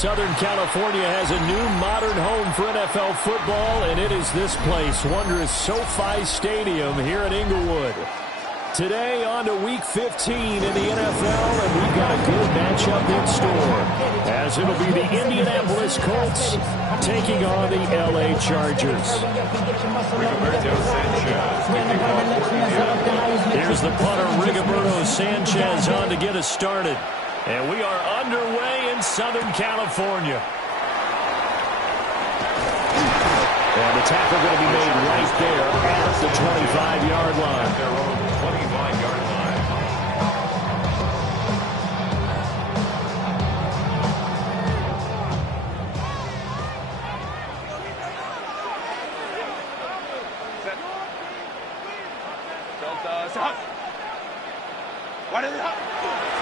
Southern California has a new modern home for NFL football, and it is this place, wondrous SoFi Stadium here in Inglewood. Today on to Week 15 in the NFL, and we've got a good matchup in store, as it'll be the Indianapolis Colts taking on the LA Chargers. Here's the punter, Rigoberto Sanchez, on to get us started. And we are underway in Southern California. And the tackle going to be made right there at the 25-yard line. Their own 25-yard line.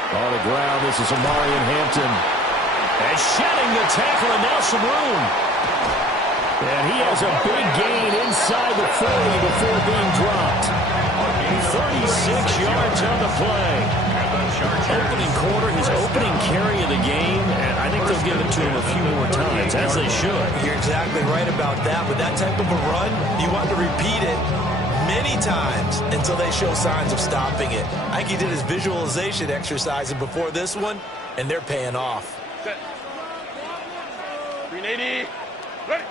On the ground, this is Amarian Hampton. And shedding the tackle, and now some room. And he has a big gain inside the 40 before being dropped. 36 yards on the play. Opening quarter, his opening carry of the game, and I think they'll give it to him a few more times, as they should. You're exactly right about that. With that type of a run, you want to repeat it many times until they show signs of stopping it. I think he did his visualization exercise before this one, and they're paying off. Set. 380. Ready.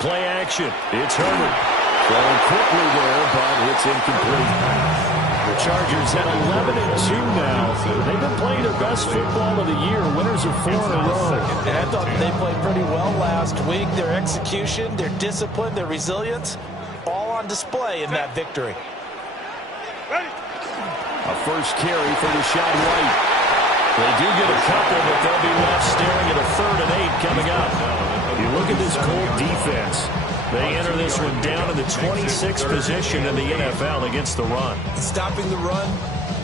Play action. It's Herbert. Throwing quickly there, but it's incomplete. The Chargers at 11-2 now. They've been playing their best football of the year. Winners of 4 in a row. And I thought they played pretty well last week. Their execution, their discipline, their resilience, all on display in that victory. Ready. A first carry for Rashad White. They do get a couple, but they'll be left staring at a 3rd and 8 coming up. You look at this Colt defense. They enter this one down in the 26th position in the NFL against the run. Stopping the run,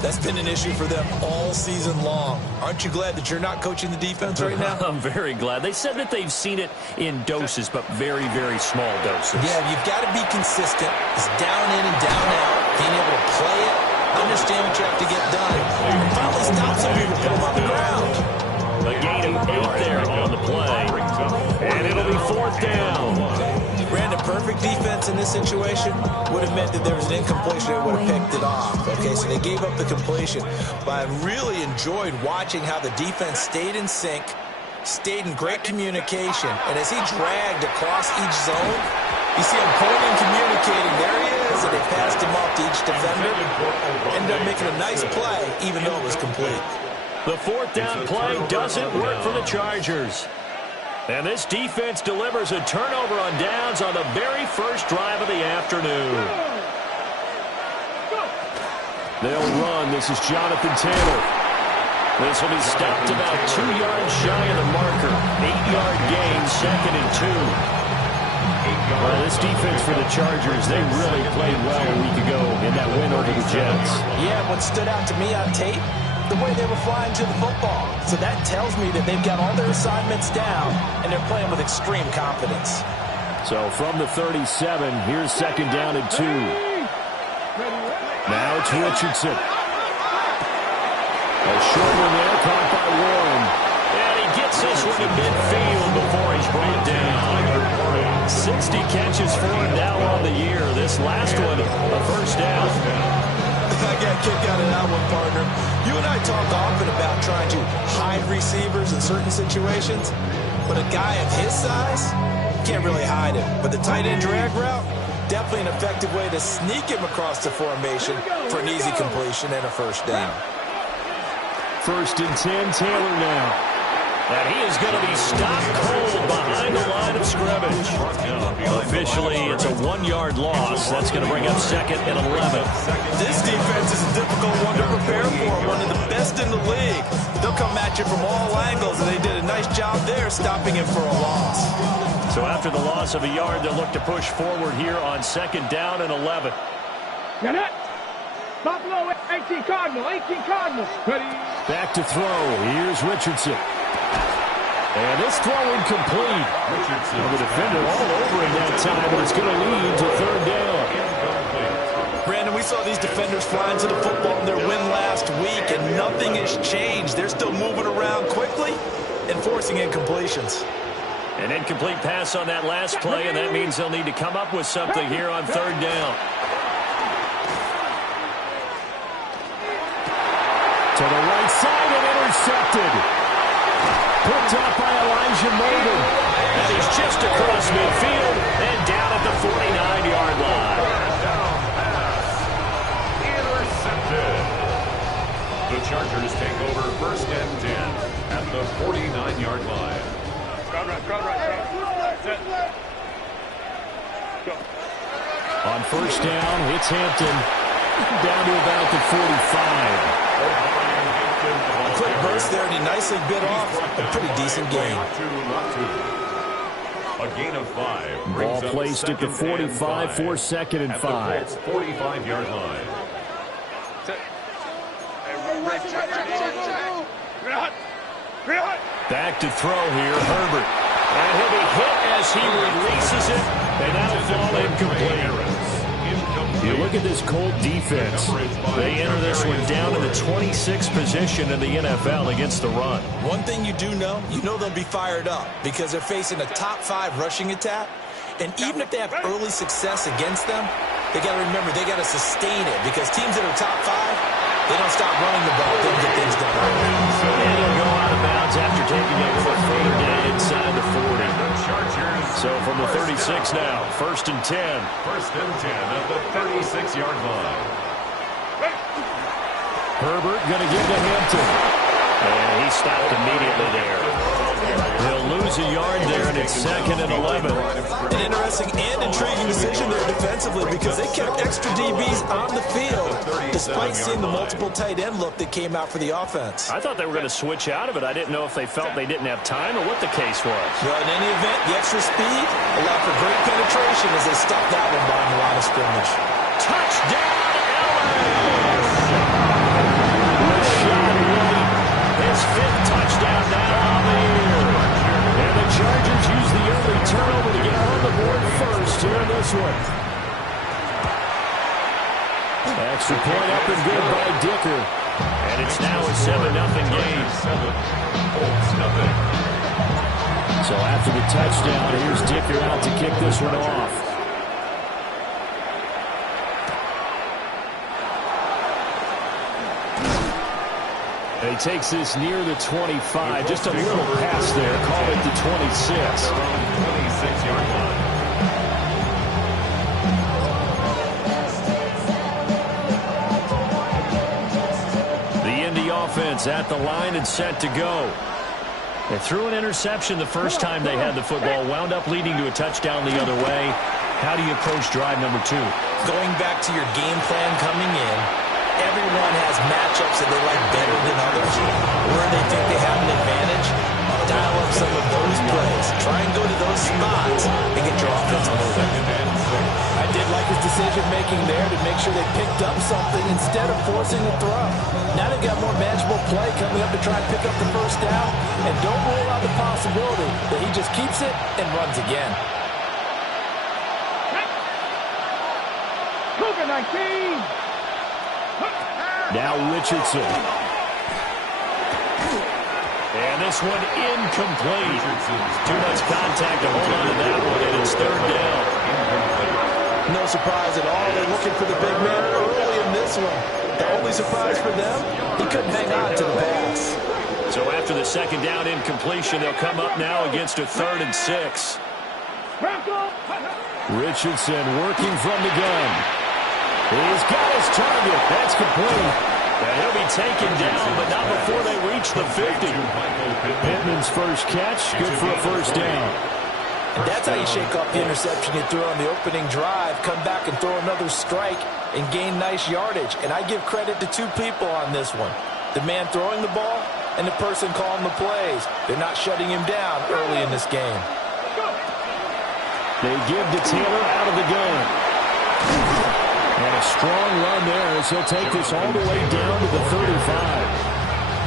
that's been an issue for them all season long. Aren't you glad that you're not coaching the defense right now? I'm very glad. They said that they've seen it in doses, but very, very small doses. Yeah, you've got to be consistent. It's down in and down out. Being able to play it, understand what you have to get done, and finally stop some people, put them on the ground. A gain of 8 there on the play, and it'll be 4th down. Brandon, perfect defense in this situation would have meant that there was an incompletion that would have picked it off. Okay, so they gave up the completion. But I really enjoyed watching how the defense stayed in sync, stayed in great communication. And as he dragged across each zone, you see him pointing and communicating. There he is, and they passed him off to each defender. Ended up making a nice play, even though it was complete. The 4th down play doesn't work for the Chargers. And this defense delivers a turnover on downs on the very first drive of the afternoon. They'll run. This is Jonathan Taylor. This will be stopped about 2 yards shy of the marker. 8-yard gain, 2nd and 2. Well, this defense for the Chargers, they really played well a week ago in that win over the Jets. Yeah, what stood out to me on tape, the way they were flying to the football. So that tells me that they've got all their assignments down, and they're playing with extreme confidence. So from the 37, here's 2nd down and 2. Now it's Richardson. A short one there, caught by Warren. And he gets this one to midfield before he's brought down. 60 catches for him now on the year. This last one, a first down. I got a kick out of that one, partner. You and I talk often about trying to hide receivers in certain situations, but a guy of his size can't really hide him. But the tight end drag route, definitely an effective way to sneak him across the formation for an easy completion and a first down. 1st and 10, Taylor now. And he is going to be stopped cold behind the line of scrimmage. Officially, it's a 1-yard loss. That's going to bring up 2nd and 11. This defense is a difficult one to prepare for, one of the best in the league. They'll come at you from all angles, and they did a nice job there stopping him for a loss. So after the loss of a yard, they'll look to push forward here on 2nd down and 11. Got it. Buffalo, 18 Cardinal, 18 Cardinal. Ready. Back to throw. Here's Richardson. And this throw incomplete. Well, the defender all over him that time, but it's going to lead to 3rd down. Brandon, we saw these defenders flying to the football in their win last week, and nothing has changed. They're still moving around quickly. And forcing incompletions. An incomplete pass on that last play, and that means they'll need to come up with something here on third down. To the right side and intercepted. Picked up by Elijah Molden. And he's just across midfield and down at the 49-yard line. Intercepted. The Chargers take over 1st and 10 at the 49-yard line. On 1st down, it's Hampton. Down to about the 45. A quick burst there, and he nicely bit off a pretty decent gain. A gain of 5. Ball placed at the 45 for 2nd and 5. 45-yard line. Back to throw here, Herbert. And he'll be hit as he releases it, and that'll fall incomplete. You look at this Colt defense. They enter this one down in the 26th position in the NFL against the run. One thing you do know, they'll be fired up because they're facing a top 5 rushing attack. And even if they have early success against them, they got to remember they got to sustain it because teams that are top 5, they don't stop running the ball. They get things done. And he'll go out of bounds after taking it for a 3rd down inside the 40. So from the 36 now, 1st and 10. 1st and 10 at the 36-yard line. Herbert going to give to Hampton. And he stopped immediately there. They'll lose a yard there, and it's 2nd and 11. An interesting and intriguing decision there defensively because they kept extra DBs on the field despite seeing the multiple tight end look that came out for the offense. I thought they were going to switch out of it. I didn't know if they felt they didn't have time or what the case was. Well, in any event, the extra speed allowed for great penetration as they stopped that one behind the line of scrimmage. Touchdown, his 5th touchdown now on the year. And the Chargers use the early turnover to get on the board first here in this one. Extra point up and good by Dicker. And it's now a 7-0 game. So after the touchdown, here's Dicker out to kick this one off. And he takes this near the 25. Just a little pass there. Call it the 26. 26-yard line. The Indy offense at the line and set to go. They threw an interception the first time they had the football. Wound up leading to a touchdown the other way. How do you approach drive number 2? Going back to your game plan coming in, everyone has matchups that they like better than others. Where they think they have an advantage, dial up some of those plays. Try and go to those spots and get your offense moving. I did like his decision-making there to make sure they picked up something instead of forcing the throw. Now they've got more manageable play coming up to try and pick up the 1st down. And don't rule out the possibility that he just keeps it and runs again. Cougar 19. Now Richardson. And this one incomplete. Too much contact to hold on to that one, and it's 3rd down. No surprise at all. They're looking for the big man early in this one. The only surprise for them, he couldn't hang on to the pass. So after the 2nd down incompletion, they'll come up now against a 3rd and 6. Richardson working from the gun. He's got his target. That's complete. And he'll be taken down, but not before they reach the 50. Pittman's first catch, good for a 1st down. That's how you shake off the interception you threw on the opening drive, come back and throw another strike and gain nice yardage. And I give credit to 2 people on this one. The man throwing the ball and the person calling the plays. They're not shutting him down early in this game. They give to Taylor out of the gun. And a strong run there as he'll take this all the way down to the 35.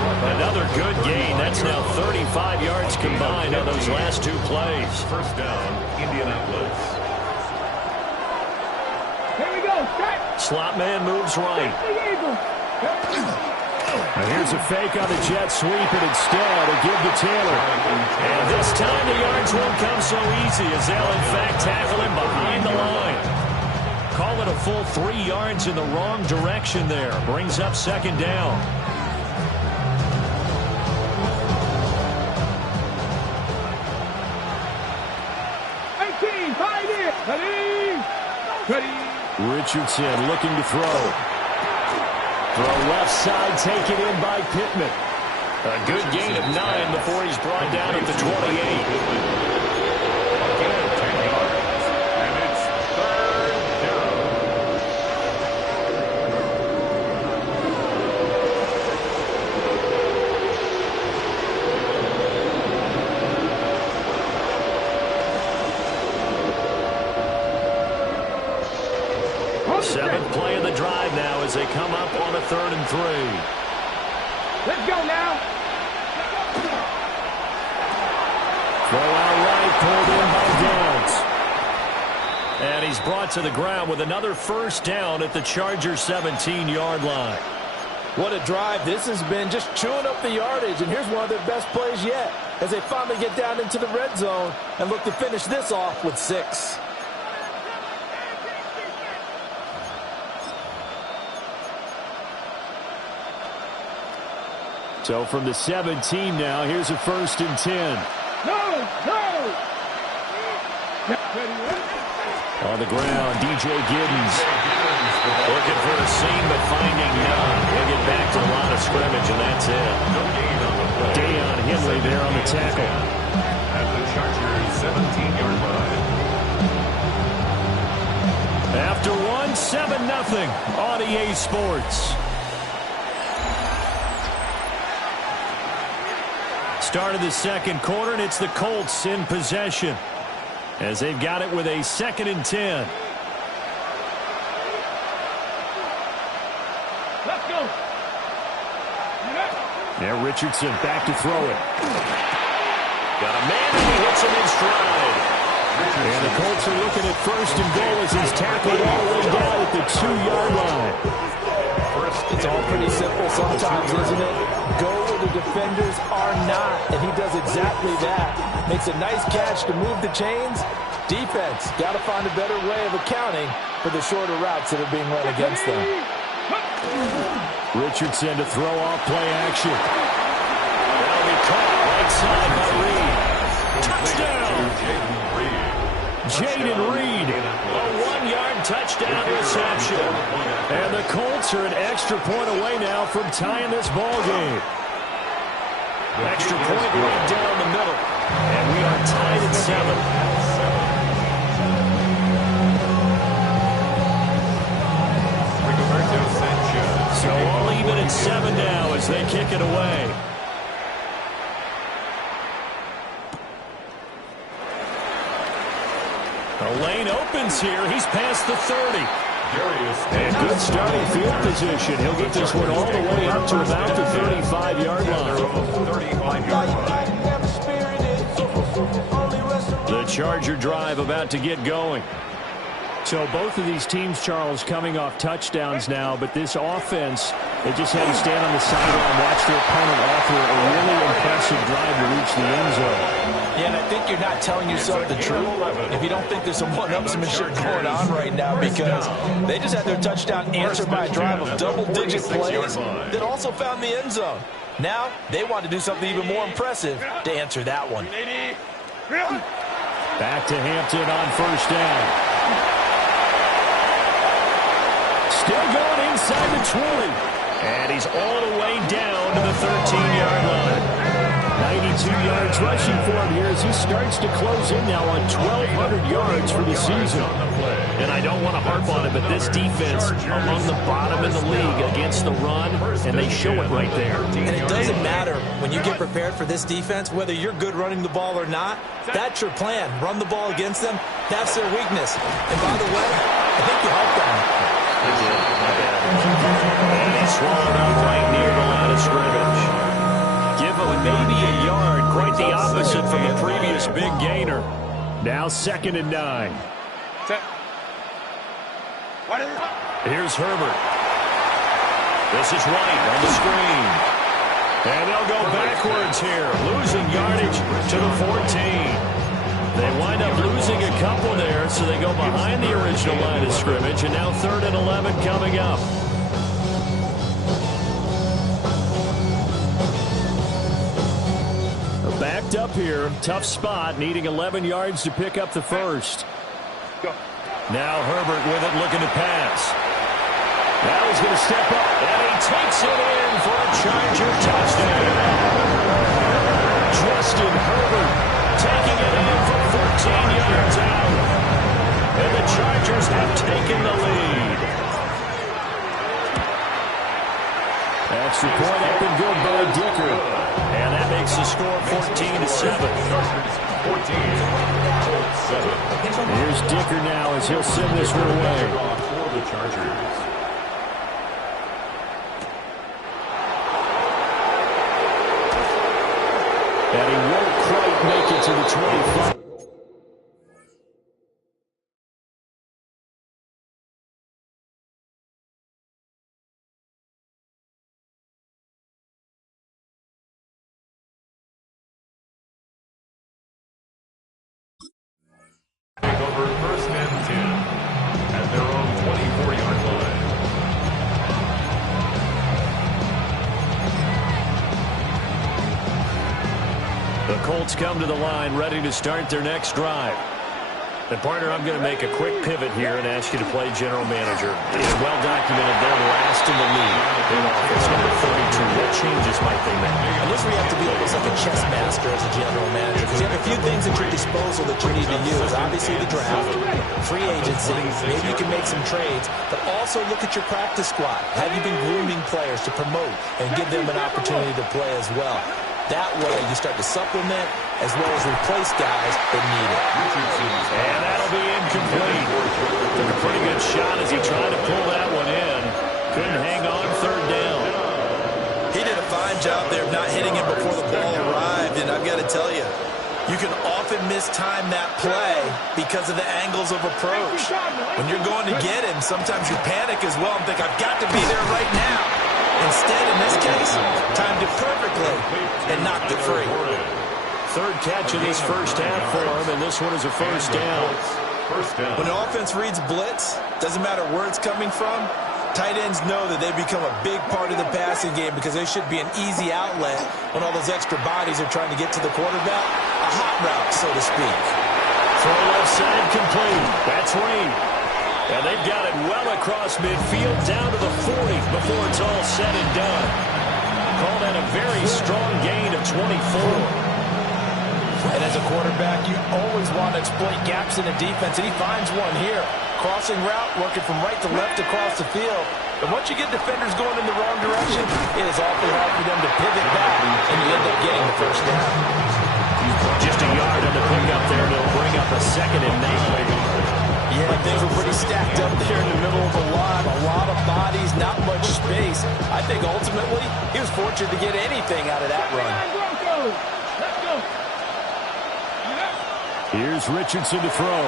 Another good gain. That's now 35 yards combined on those last 2 plays. 1st down, Indianapolis. Here we go. Set. Slot man moves right. And here's a fake on the jet sweep, and instead a give to Taylor. And this time the yards won't come so easy as they'll in fact tackle him behind the line. Call it a full 3 yards in the wrong direction there. Brings up second down. Richardson looking to throw. Throw left side, taken in by Pittman. A good gain of 9 before he's brought down at the 28. Again, 10 yards. And it's third down. Seventh play of the drive now as they come up on a 3rd and 3. Let's go now. Throw out right, pulled in by Downs. And he's brought to the ground with another first down at the Chargers' 17-yard line. What a drive this has been, just chewing up the yardage. And here's one of their best plays yet as they finally get down into the red zone and look to finish this off with 6. So from the 17 now, here's a 1st and 10. No. On the ground, DJ Giddens. Looking for a seam, but finding none. He'll get back to the line of scrimmage, and that's it. Dayon Henley there on the tackle. At the Chargers' 17-yard line. After one, 7-0 on EA Sports. Start of the second quarter, and it's the Colts in possession as they've got it with a 2nd and 10. Let's go. Now Richardson back to throw it. Got a man, and he hits him in stride. And the Colts are looking at 1st and goal as he's tackled all the way down at the 2-yard line. It's all pretty simple sometimes, isn't it? Go where the defenders are not, and he does exactly that. Makes a nice catch to move the chains. Defense got to find a better way of accounting for the shorter routes that are being run against them. Richardson to throw off play action. That'll be caught right side by Reed. Touchdown! Jaden Reed, a 1-yard touchdown reception. And the Colts are an extra point away now from tying this ball game. Extra point right down the middle. And we are tied at 7. So all even at 7 now as they kick it away. The lane opens here. He's past the 30. And good starting field position. He'll get this one all the way up to about the 35-yard line. The Charger drive about to get going. So both of these teams, Charles, coming off touchdowns now, but this offense, they just had to stand on the sideline, watch their opponent offer a really impressive drive to reach the end zone. Yeah, and I think you're not telling yourself the truth if you don't think there's some one-upsmanship going on right now, because they just had their touchdown answered by a drive of double-digit plays that also found the end zone. Now they want to do something even more impressive to answer that one. Back to Hampton on 1st down. Still going inside the 20. And he's all the way down to the 13-yard line. 92 yards rushing for him here as he starts to close in now on 1,200 yards for the season. And I don't want to harp on it, but this defense among the bottom in the league against the run, and they show it right there. And it doesn't matter when you get prepared for this defense, whether you're good running the ball or not. That's your plan. Run the ball against them. That's their weakness. And by the way, I think you helped them. And he swallowed up right near the line of scrimmage. Give him maybe a yard, quite the opposite from the previous big gainer. Now 2nd and 9. Here's Herbert. This is White on the screen. And they'll go backwards here, losing yardage to the 14. They wind up losing a couple there, so they go behind the original line of scrimmage, and now 3rd and 11 coming up. Backed up here, tough spot, needing 11 yards to pick up the first. Now Herbert with it, looking to pass. Now he's going to step up, and he takes it in for a Charger touchdown. Justin Herbert taking it in for 14 yards out. And the Chargers have taken the lead. Extra point up and good by Dicker. And that makes the score 14-7. 14-7. Here's Dicker now as he'll send this one away. For the Chargers. And he won't quite make it to the 25. Over 1st and 10 at their own 24-yard line. The Colts come to the line ready to start their next drive. And partner, I'm going to make a quick pivot here and ask you to play general manager. It's well documented they're last in the league in offense number 32. What changes might they make? And this where you have to be almost like a chess master as a general manager, because you have a few things at your disposal that you need to use. Obviously the draft, free agency, maybe you can make some trades, but also look at your practice squad. Have you been grooming players to promote and give them an opportunity to play as well? That way you start to supplement as well as replace guys that need it. And that'll be incomplete. Took a pretty good shot as he tried to pull that one in. Couldn't hang on 3rd down. He did a fine job there of not hitting him before the ball arrived, and I've got to tell you, you can often mistime that play because of the angles of approach. When you're going to get him, sometimes you panic as well and think, I've got to be there right now. Instead, in this case, timed it perfectly and knocked it free. 3rd catch of this first half for him, and this one is a first down. When the offense reads blitz, doesn't matter where it's coming from, tight ends know that they become a big part of the passing game because they should be an easy outlet when all those extra bodies are trying to get to the quarterback. A hot route, so to speak. Throw left side complete. That's Reed. And they've got it well across midfield down to the 40 before it's all said and done. Call that a very strong gain of 24. And as a quarterback, you always want to exploit gaps in the defense, and he finds one here. Crossing route, working from right to left across the field. But once you get defenders going in the wrong direction, it is awfully hard for them to pivot back, and you end up getting the first down. Just a yard on the pickup there, and it'll bring up a 2nd and 9. Yeah, things were pretty stacked up there in the middle of the line. A lot of bodies, not much space. I think ultimately he was fortunate to get anything out of that run. Here's Richardson to throw.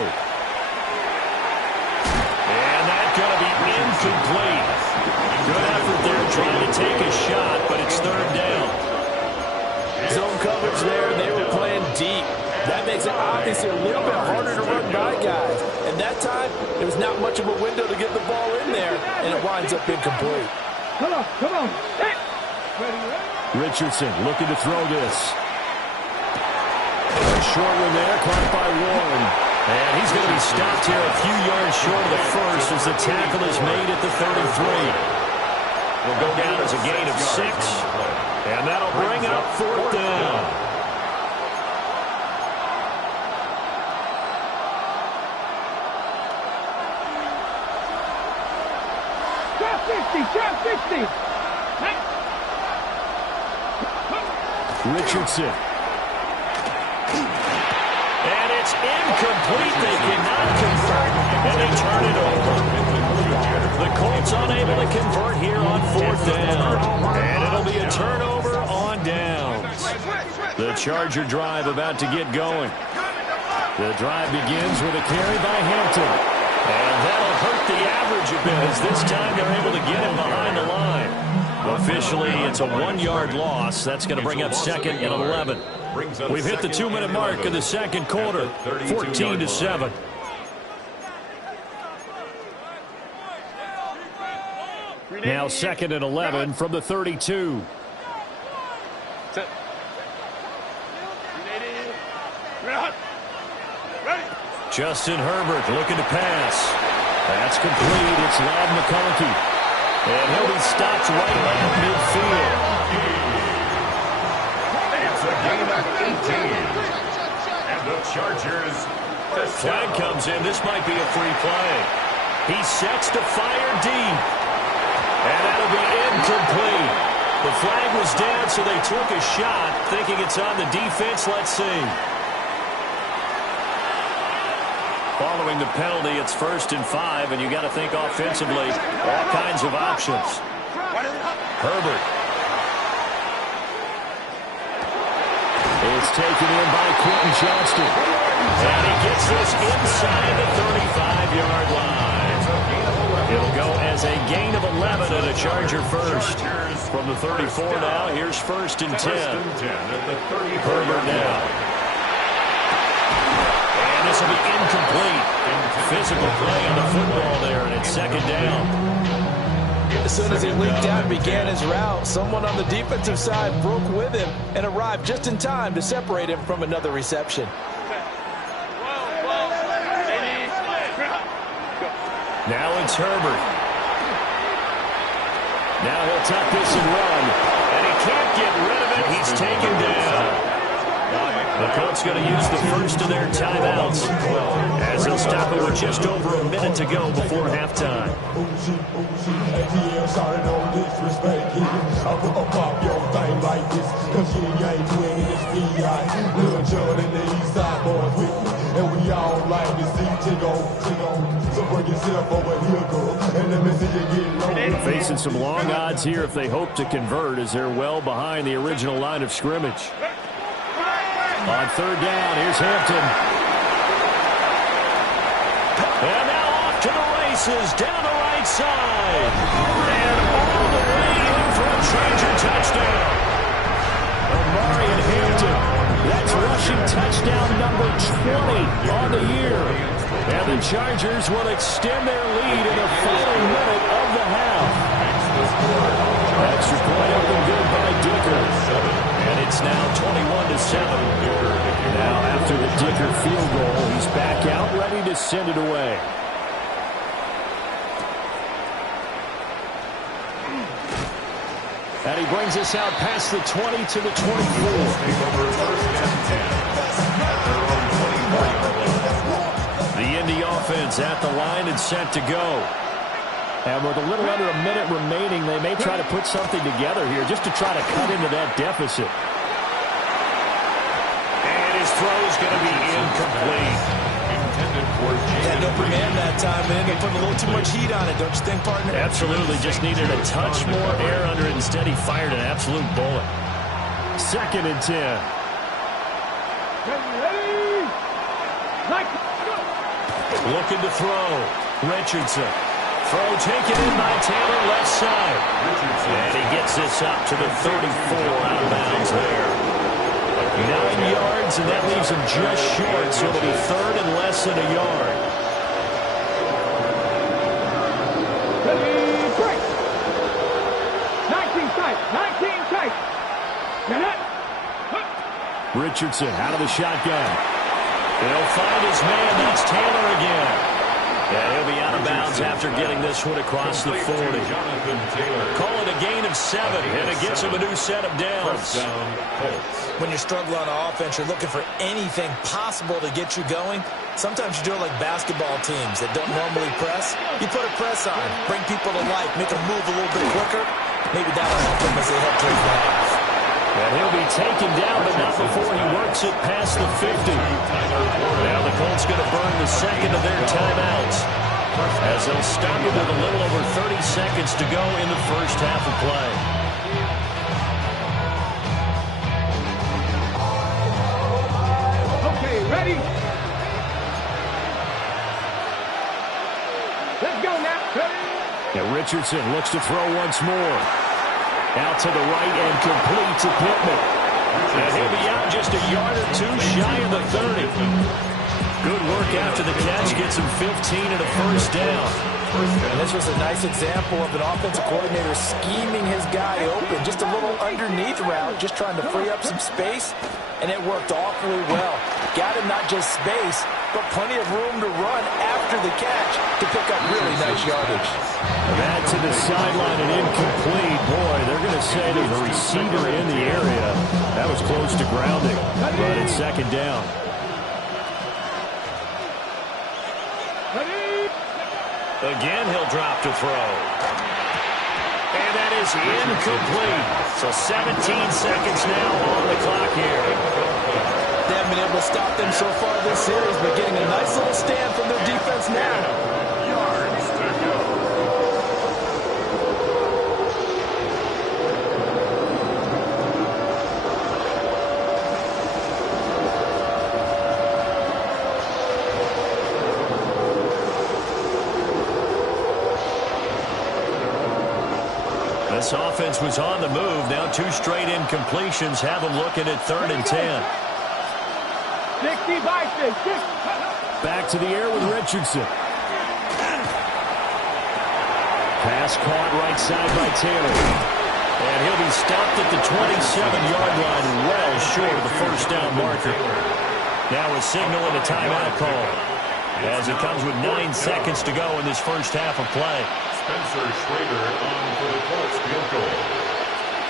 And that's going to be incomplete. Good effort there trying to take a shot, but it's 3rd down. Zone coverage there, and they were playing deep. That makes it obviously a little bit harder to run by guys. And that time, there was not much of a window to get the ball in there, and it winds up incomplete. Come on. Hey. Richardson looking to throw this. A short one there, caught by Warren. And he's going to be stopped here a few yards short of the first as the tackle is made at the 33. Will go down as a gain of 6. And that'll bring up 4th down. Shot 60. Richardson. And it's incomplete. They cannot convert, and they turn it over. The Colts unable to convert here on 4th down. And it'll be a turnover on downs. The Charger drive about to get going. The drive begins with a carry by Hampton. And that'll hurt the average a bit as this time they're able to get him behind the line. Officially, it's a 1-yard loss. That's going to bring up second and 11. We've hit the 2-minute mark in the second quarter, 14-7. Now second and 11 from the 32. Justin Herbert looking to pass. That's complete. It's Ladd McConkey. And he'll be stopped right at midfield. It's a game of 18. And the Chargers. Flag comes in. This might be a free play. He sets to fire deep. And that'll be incomplete. The flag was down, so they took a shot, thinking it's on the defense. Let's see. Following the penalty, it's 1st and 5, and you got to think offensively, all kinds of options. Herbert. It's taken in by Quentin Johnston. And he gets this inside the 35-yard line. It'll go as a gain of 11 and a Charger first. From the 34 now, here's 1st and 10. Herbert now. And this will be incomplete. Physical play on the football there, and it's 2nd down. As soon as he leaked out and began his route, someone on the defensive side broke with him and arrived just in time to separate him from another reception. Now it's Herbert. Now he'll tuck this and run. And he can't get rid of it. He's taken down. The Colts going to use the first of their timeouts as they'll stop it with just over a minute to go before halftime. Facing some long odds here if they hope to convert, as they're well behind the original line of scrimmage. On 3rd down, here's Hampton. And now off to the races, down the right side. And all the way in for a Charger touchdown. Omarion Hampton. That's rushing touchdown number 20 on the year. And the Chargers will extend their lead in the final minute of the half. Extra point up and good by Dicker. And it's now 21-7. Now after the Dicker field goal, he's back out ready to send it away. And he brings us out past the 20 to the 24. The Indy offense at the line and set to go. And with a little under a minute remaining, they may try to put something together here just to try to cut into that deficit. And his throw is going to be incomplete. Had no man that time, man. They put a little too much heat on it, don't you think, partner? Absolutely. Just needed a touch more air under it. Instead, he fired an absolute bullet. 2nd and 10. Looking to throw. Richardson. Throw taken in by Taylor, left side. And he gets this up to the 34, out of bounds there. 9 yards, and that leaves him just short, so it'll be 3rd and less than a yard. Ready, break. 19 tight, 19 tight. Richardson out of the shotgun. He'll find his man. That's Taylor again. And he'll be out of bounds after getting this one across the 40. Call it a gain of 7, and it gets him a new set of downs. When you struggle on offense, you're looking for anything possible to get you going. Sometimes you do it like basketball teams that don't normally press. You put a press on, bring people to life, make them move a little bit quicker. Maybe that'll help them as they head towards the half. And he'll be taken down, but not before he works it past the 50. Now the Colts going to burn the second of their timeouts, as they'll stop it with a little over 30 seconds to go in the first half of play. Okay, ready? Let's go now. Ready? Now Richardson looks to throw once more. Out to the right and complete to Pittman. And he'll be out just a yard or two shy of the 30. Good work after the catch. Gets him 15 and a first down. And this was a nice example of an offensive coordinator scheming his guy open. Just a little underneath route, just trying to free up some space, and it worked awfully well. Got him not just space, but plenty of room to run after the catch to pick up really nice yardage. That to the sideline and incomplete. Boy, they're going to say there's a receiver in the area. That was close to grounding, but it's second down. Again, he'll drop to throw. And that is incomplete. So 17 seconds now on the clock here. They haven't been able to stop them so far this series, but getting a nice little stand from their defense now. Yards to go. This offense was on the move. Now 2 straight incompletions have them looking at 3rd and 10. 60 by 6. Back to the air with Richardson. Pass caught right side by Taylor. And he'll be stopped at the 27-yard line, well short of the first down marker. Now a signal and a timeout call, as it comes with 9 seconds to go in this first half of play. Spencer Schrader on for the Colts field goal.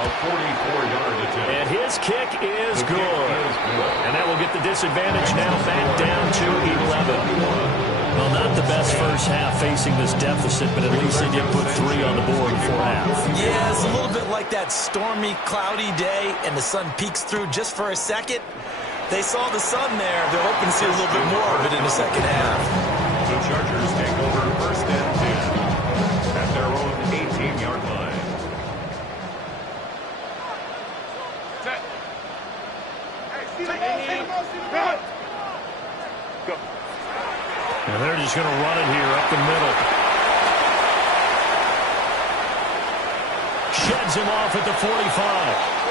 A 44-yard attempt. And his kick is good. And that will get the disadvantage now back down to 11. Well, not the best first half facing this deficit, but at least they did put 3 on the board before half. Yeah, it's a little bit like that stormy, cloudy day, and the sun peeks through just for a second. They saw the sun there. They're hoping to see a little bit more of it in the second half. The Chargers take over first and 10 at their own 18-yard line. And they're just going to run it here up the middle. Sheds him off at the 45.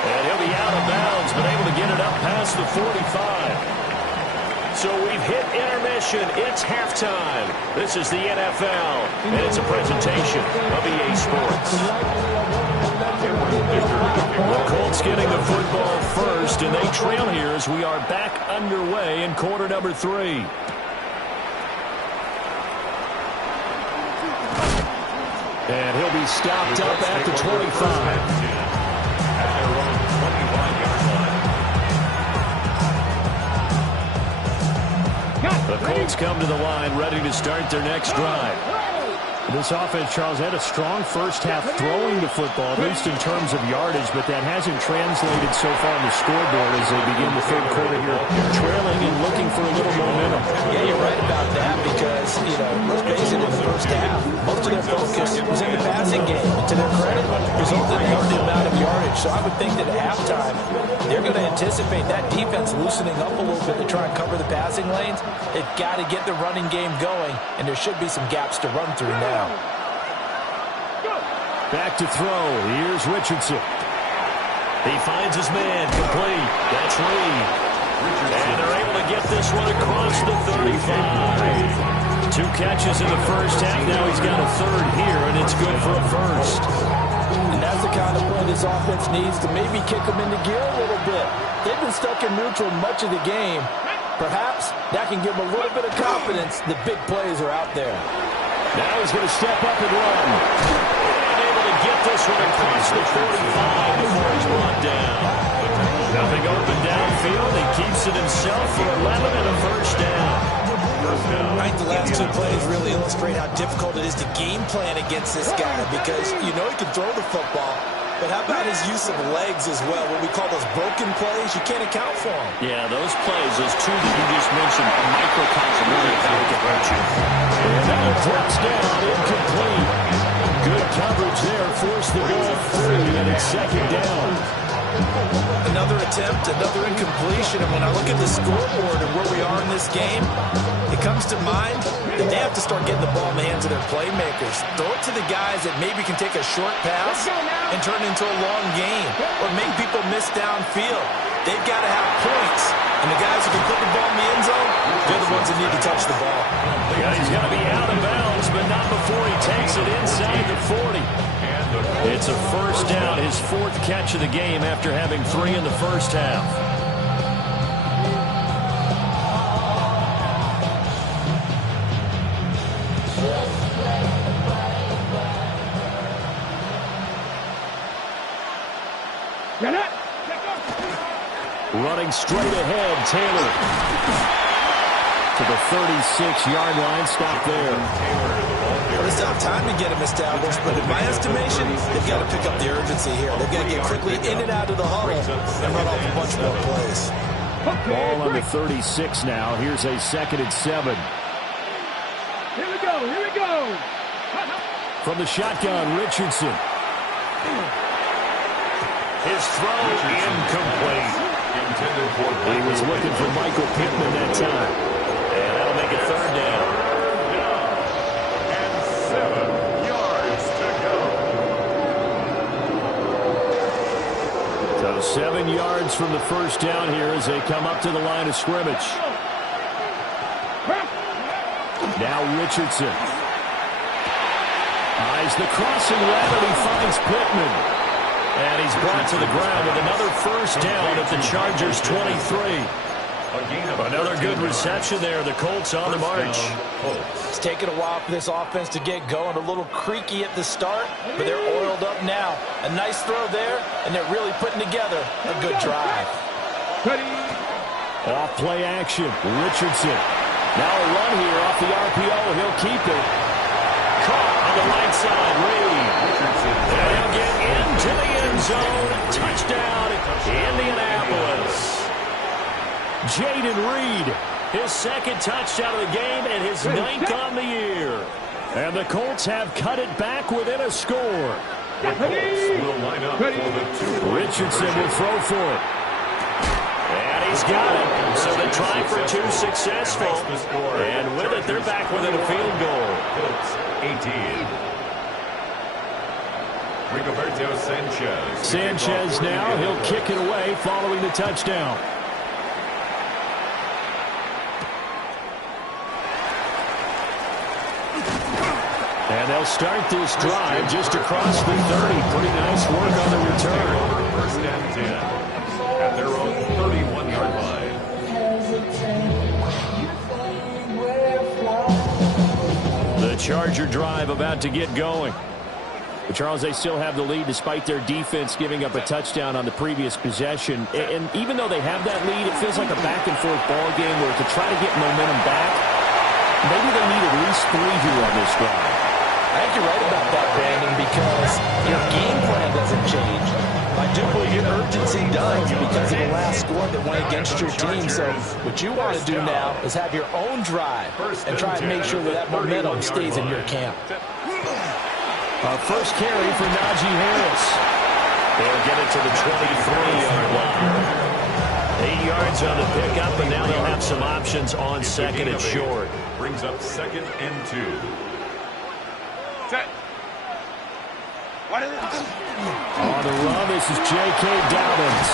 And he'll be out of bounds, but able to get it up past the 45. So we've hit intermission. It's halftime. This is the NFL, and it's a presentation of EA Sports. The Colts getting the football first, and they trail here as we are back underway in quarter number 3. And he'll be stopped up at the 25. At their own 21-yard line. The Colts come to the line ready to start their next drive. This offense, Charles, had a strong first half throwing the football, at least in terms of yardage, but that hasn't translated so far on the scoreboard as they begin the third quarter here, trailing and looking for a little momentum. Yeah, you're right about that because, let's face it, in the first half, most of their focus was in the passing game. And to their credit, resulted in the amount of yardage. So I would think that at halftime, they're going to anticipate that defense loosening up a little bit to try and cover the passing lanes. They've got to get the running game going, and there should be some gaps to run through now. Back to throw. Here's Richardson. He finds his man complete. That's Reed. And they're able to get this one across the 35. 2 catches in the first half. Now he's got a third here, and it's good for a first. And that's the kind of play this offense needs to maybe kick them into gear a little bit. They've been stuck in neutral much of the game. Perhaps that can give them a little bit of confidence that big plays are out there. Now he's going to step up and run. And able to get this one across the 45 before he's brought down. Nothing open downfield. He keeps it himself for 11 and a first down. I think the last 2 plays really illustrate how difficult it is to game plan against this guy because he can throw the football. But how about his use of legs as well? What we call those broken plays, you can't account for them. Yeah, those plays, those 2 that you just mentioned, a microcosm really of how it can hurt you. And that one drops down, incomplete. Good coverage there, forced the ball free, and it's second down. Another attempt, another incompletion. And when I look at the scoreboard and where we are in this game, it comes to mind that they have to start getting the ball in the hands of their playmakers. Throw it to the guys that maybe can take a short pass and turn it into a long game or make people miss downfield. They've got to have points. And the guys who can put the ball in the end zone, they're the ones that need to touch the ball. Yeah, he's got to be out of bounds, but not before he takes it inside the 40. It's a first down, his fourth catch of the game after having 3 in the first half. Running straight ahead, Taylor. To the 36-yard line, stop there. Well, it's not time to get him established, but in my estimation, they've got to pick up the urgency here. They've got to get quickly in and out of the huddle and run off a bunch more plays. Ball on the 36 now. Here's a 2nd and 7. Here we go, here we go. From the shotgun, Richardson. His throw incomplete. He was looking for Michael Pittman that time. And that'll make it 3rd down. And 7 yards to go. So 7 yards from the first down here as they come up to the line of scrimmage. Now Richardson. Eyes the crossing route, and he finds Pittman. And he's brought to the ground with another first down at the Chargers' 23. Another good reception there. The Colts on the march. It's taken a while for this offense to get going. A little creaky at the start, but they're oiled up now. A nice throw there, and they're really putting together a good drive. Off play action. Richardson. Now a run here off the RPO. He'll keep it. Caught on the right side. Reed. And he'll get into the end zone. Touchdown, Indianapolis. Jaden Reed, his 2nd touchdown of the game and his 9th on the year. And the Colts have cut it back within a score. The Colts will line up for the 2. Richardson will throw for it. And he's got it. So they try for 2 successful. And with it, they're back within a field goal. Colts 18. Rigoberto Sanchez. Sanchez now, he'll kick it away following the touchdown. And they'll start this drive just across the 30. Pretty nice work on the return. 1st and 10 at their own 31-yard line. The Charger drive about to get going. But Charles, they still have the lead despite their defense giving up a touchdown on the previous possession. And even though they have that lead, it feels like a back-and-forth ball game where to try to get momentum back, maybe they need at least 3 here on this drive. I think you're right about that, Brandon, because your game plan doesn't change. I do believe your urgency does because of the last score that went against your team. So what you want to do now is have your own drive and try and make sure that momentum stays in your camp. First carry for Najee Harris. They'll get it to the 23-yard line. 8 yards on the pickup, and now they'll have some options on 2nd and short. Brings up 2nd and 2. Set. What is it? On the run, this is J.K. Dobbins.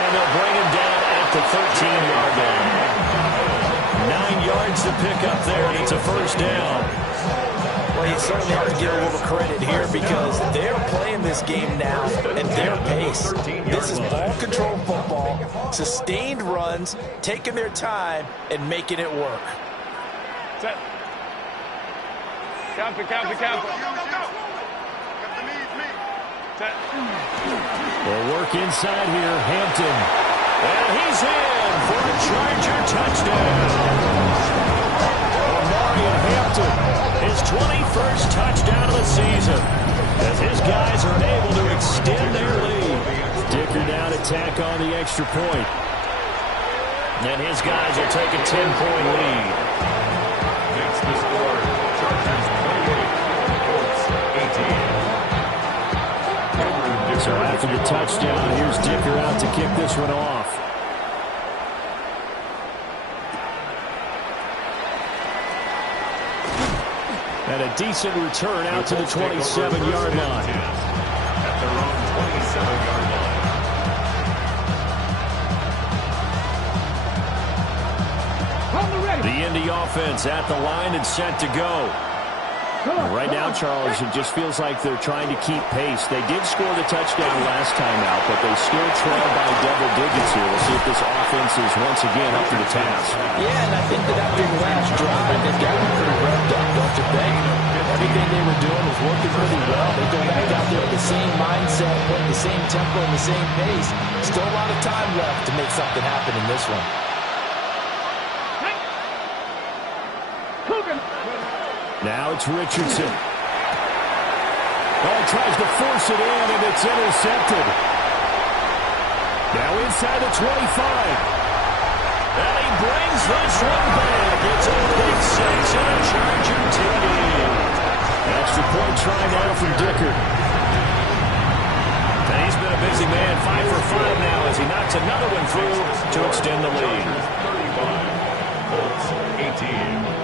And they'll bring him down at the 13-yard line. 9 yards to pick up there, and it's a first down. Well, you certainly have to give a little credit here because they're playing this game now at their pace. This is ball control football, sustained runs, taking their time, and making it work. Set. Counter. Set. They'll work inside here. Hampton. And he's in for a Charger touchdown. Hampton, his 21st touchdown of the season, as his guys are able to extend their lead. Dicker down attack on the extra point. And his guys will take a 10-point lead. Makes the score. Chargers 28, Colts 18. So after the touchdown, touchdown. Here's Dicker out to kick this one off. And a decent return out to the 27-yard line. At their own 27-yard line. The Indy offense at the line and set to go. Right now, Charles, it just feels like they're trying to keep pace. They did score the touchdown last time out, but they still trail by double digits here. We'll see if this offense is once again up to the task. Yeah, and I think that after the last drive, they've got them pretty revved up, don't you think? Everything they were doing was working pretty well. They go back out there with the same mindset, putting the same tempo and the same pace. Still a lot of time left to make something happen in this one. Now it's Richardson. Oh, tries to force it in, and it's intercepted. Now inside the 25. And he brings this one back. It's a big six and a Charger TD. Extra point try now from Dicker. And he's been a busy man, 5 for 5 now as he knocks another one through to extend the lead. 35, Colts 18.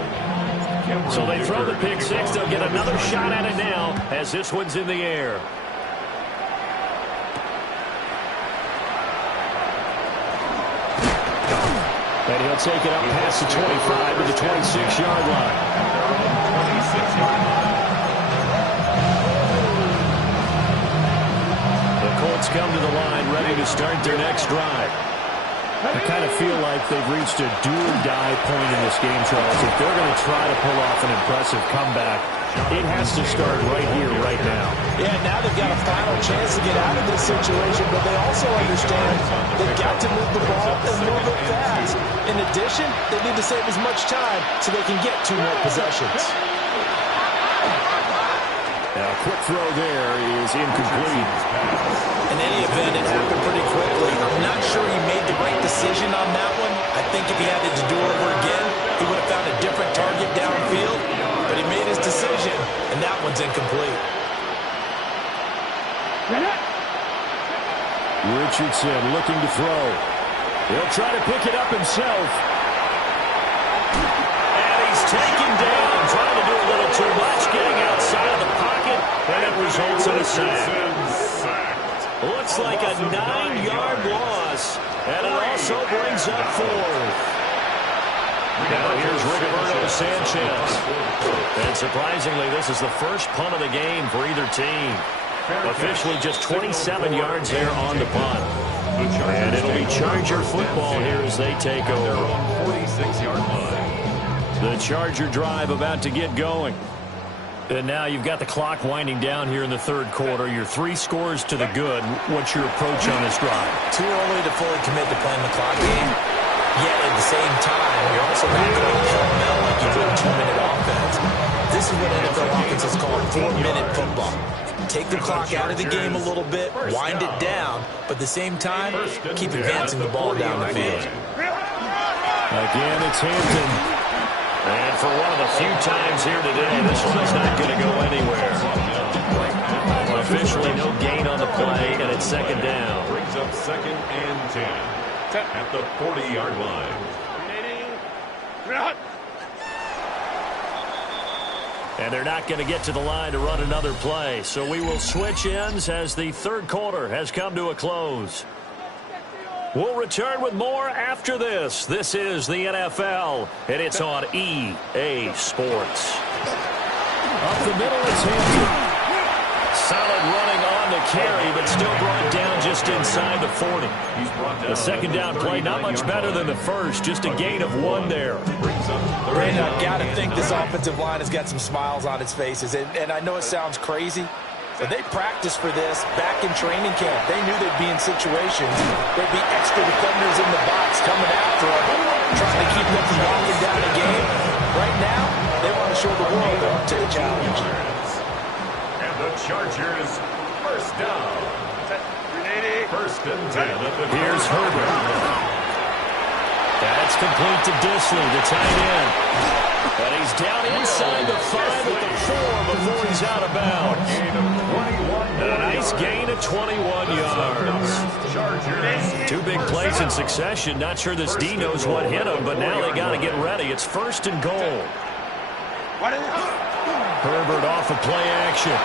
So they throw the pick six. They'll get another shot at it now as this one's in the air. And he'll take it up past the 25 to the 26-yard line. 26-yard line. The Colts come to the line ready to start their next drive. I kind of feel like they've reached a do-or-die point in this game, Charles. If they're going to try to pull off an impressive comeback, it has to start right here, right now. Yeah, now they've got a final chance to get out of this situation, but they also understand they've got to move the ball and move it fast. In addition, they need to save as much time so they can get 2 more possessions. Now, a quick throw there is incomplete. In any event, it happened pretty quickly. I'm not sure he made the right decision on that one. I think if he had to do it over again, he would have found a different target downfield. But he made his decision, and that one's incomplete. Richardson looking to throw. He'll try to pick it up himself. And he's taken down, trying to do a little too much, getting outside of the pocket, and it results in a sack. Looks like a 9-yard loss, and it also brings up 4th. Now here's Rigoberto Sanchez. And surprisingly, this is the first punt of the game for either team. Officially just 27 yards there on the punt. And it'll be Charger football here as they take over. 46-yard line. The Charger drive about to get going. And now you've got the clock winding down here in the third quarter. You're 3 scores to the good. What's your approach on this drive? Too early to fully commit to playing the clock game. Yet at the same time, you're also not going to fundamentally like you do a 2-minute offense. This is what NFL offenses call 4-minute football. Take the clock out of the game a little bit, wind it down, but at the same time, keep advancing the ball down the field. Again, it's Hampton. And for one of the few times here today, this one's not going to go anywhere. Officially no gain on the play, and it's second down. Brings up 2nd and 10 at the 40-yard line. And they're not going to get to the line to run another play. So we will switch ends as the third quarter has come to a close. We'll return with more after this. This is the NFL, and it's on EA Sports. Up the middle, it's Hampton. Solid running on the carry, but still brought down just inside the 40. The second down play, not much better than the first, just a gain of 1 there. Brandon, I've got to think this offensive line has got some smiles on its faces, and I know it sounds crazy, but they practiced for this back in training camp. They knew they'd be in situations. There'd be extra defenders in the box coming after them, trying to keep them from walking down the game. Right now, they want to show the world they're up to the challenge. And the Chargers, first down. 1st and 10 at the Here's Herbert. That's complete to Disley, the tight end. And he's down inside the 5 at the 4 before he's out of bounds. A nice gain of 21 yards. Two big plays in succession. Not sure this D knows what hit him, but now they got to get ready. It's first and goal. Herbert off of play action.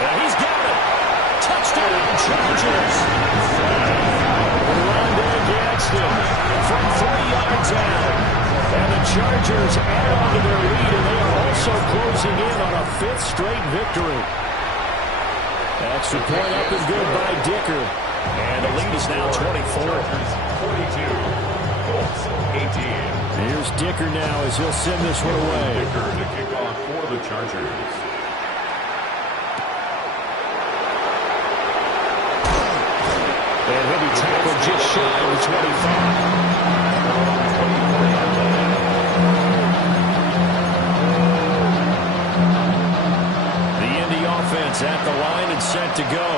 And he's got it. Touchdown, Chargers. Rondé Gadsden from 3 yards out. And the Chargers add on to their lead, and they are also closing in on a 5th straight victory. Extra point up and good by Dicker. And the lead is now 24. 42-18. Here's Dicker now as he'll send this one away. Dicker to kick off for the Chargers. And he'll be tackled just shy of the 25. At the line and set to go.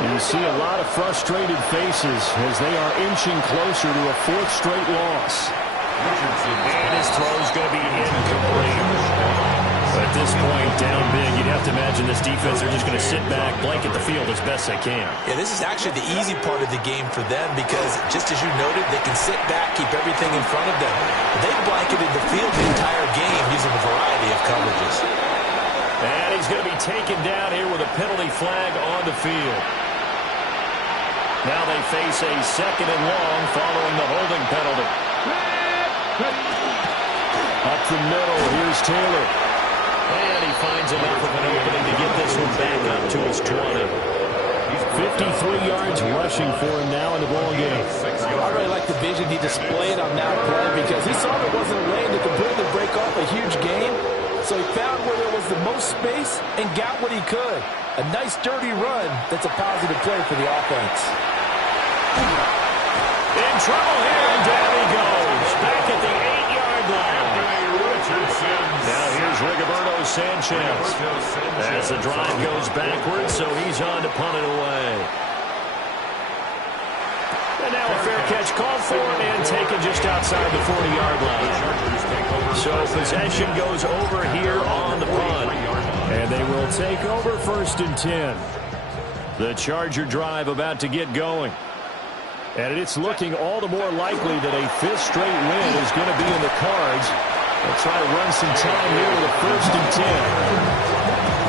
You see a lot of frustrated faces as they are inching closer to a 4th straight loss. And his throw is going to be incomplete. At this point, down big, you'd have to imagine this defense are just going to sit back, blanket the field as best they can. Yeah, this is actually the easy part of the game for them because, just as you noted, they can sit back, keep everything in front of them. They've blanketed the field the entire game using a variety of coverages. And he's going to be taken down here with a penalty flag on the field. Now they face a 2nd and long following the holding penalty. Up the middle, here's Taylor. And he finds enough of an opening to get this one back up to his 20. 53 yards rushing for him now in the ball game. I really like the vision he displayed on that play because he saw there wasn't a lane to completely break off a huge game. So he found where there was the most space and got what he could. A nice, dirty run that's a positive play for the offense. In trouble here, and down he goes. Back at the 8-yard line. Now here's Rigoberto Sanchez. As the drive goes backwards, so he's on to punt it away. And now a fair catch called for and taken just outside the 40-yard line. So possession goes over here on the punt. And they will take over 1st and 10. The Charger drive about to get going. And it's looking all the more likely that a 5th straight win is going to be in the cards. They'll try to run some time here with a 1st and 10.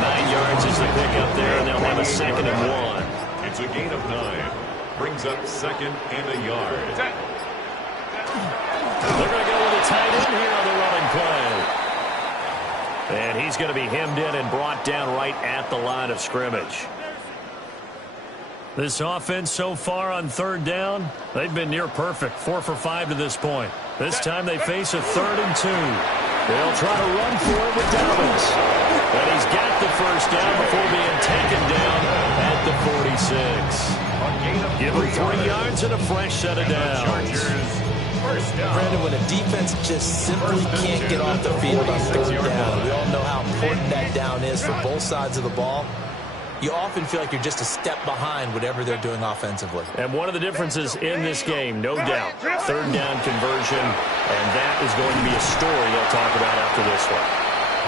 9 yards is the pickup there, and they'll have a 2nd and 1. It's a gain of 9. Brings up 2nd and a yard. They're going to go with a tight end here on the running play. And he's going to be hemmed in and brought down right at the line of scrimmage. This offense so far on 3rd down, they've been near perfect. 4 for 5 to this point. This time they face a 3rd and 2. They'll try to run for it with Dobbins. But he's got the 1st down before being taken down at the 46. Give him 3 yards and a fresh set of downs. Brandon, when a defense just simply can't get off the field on 3rd down, we all know how important that down is for both sides of the ball. You often feel like you're just a step behind whatever they're doing offensively. And one of the differences in this game, no doubt, 3rd down conversion, and that is going to be a story they'll talk about after this one.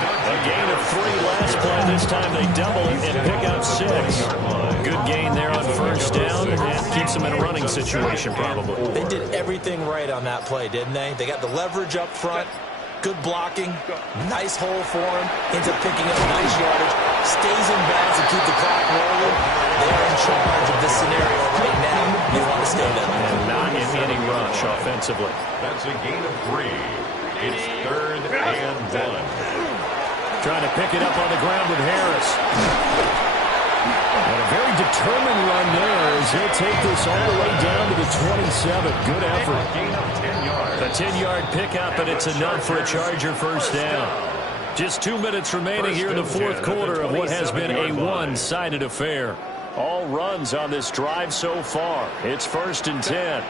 A gain of 3 last play. This time they double it and pick up 6. Good gain there on 1st down, and keeps them in a running situation probably. They did everything right on that play, didn't they? They got the leverage up front, good blocking, nice hole for him, ends up picking up nice yardage, stays in bounds to keep the clock rolling. They're in charge of this scenario right now. You want to stay that way. And not in any rush offensively. That's a gain of 3. It's 3rd and 1. Trying to pick it up on the ground with Harris. And a very determined run there as he'll take this all the way down to the 27. Good effort. A 10-yard pickup, and it's enough for a Charger 1st down. Just 2 minutes remaining here in the 4th quarter of what has been a one-sided affair. All runs on this drive so far. It's 1st and 10.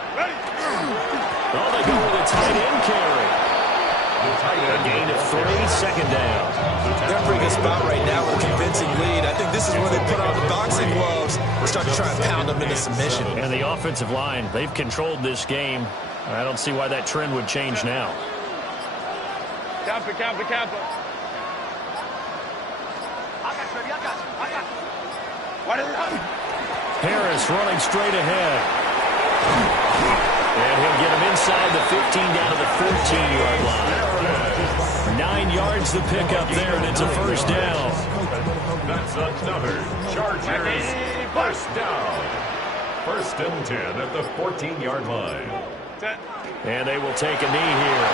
Oh, they go with a tight end carry. A gain of 3, second down. They're in a pretty good spot right now with a convincing lead. I think this is where they put on the boxing gloves and start to try and pound them into submission. And the offensive line, they've controlled this game. I don't see why that trend would change now. Camper. Harris running straight ahead. And he'll get him inside the 15 down to the 14-yard line. 9 yards the pickup there, and it's a first down. That's another Chargers first down. 1st and 10 at the 14-yard line. And they will take a knee here.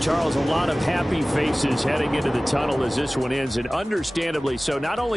Charles, a lot of happy faces heading into the tunnel as this one ends, and understandably so. Not only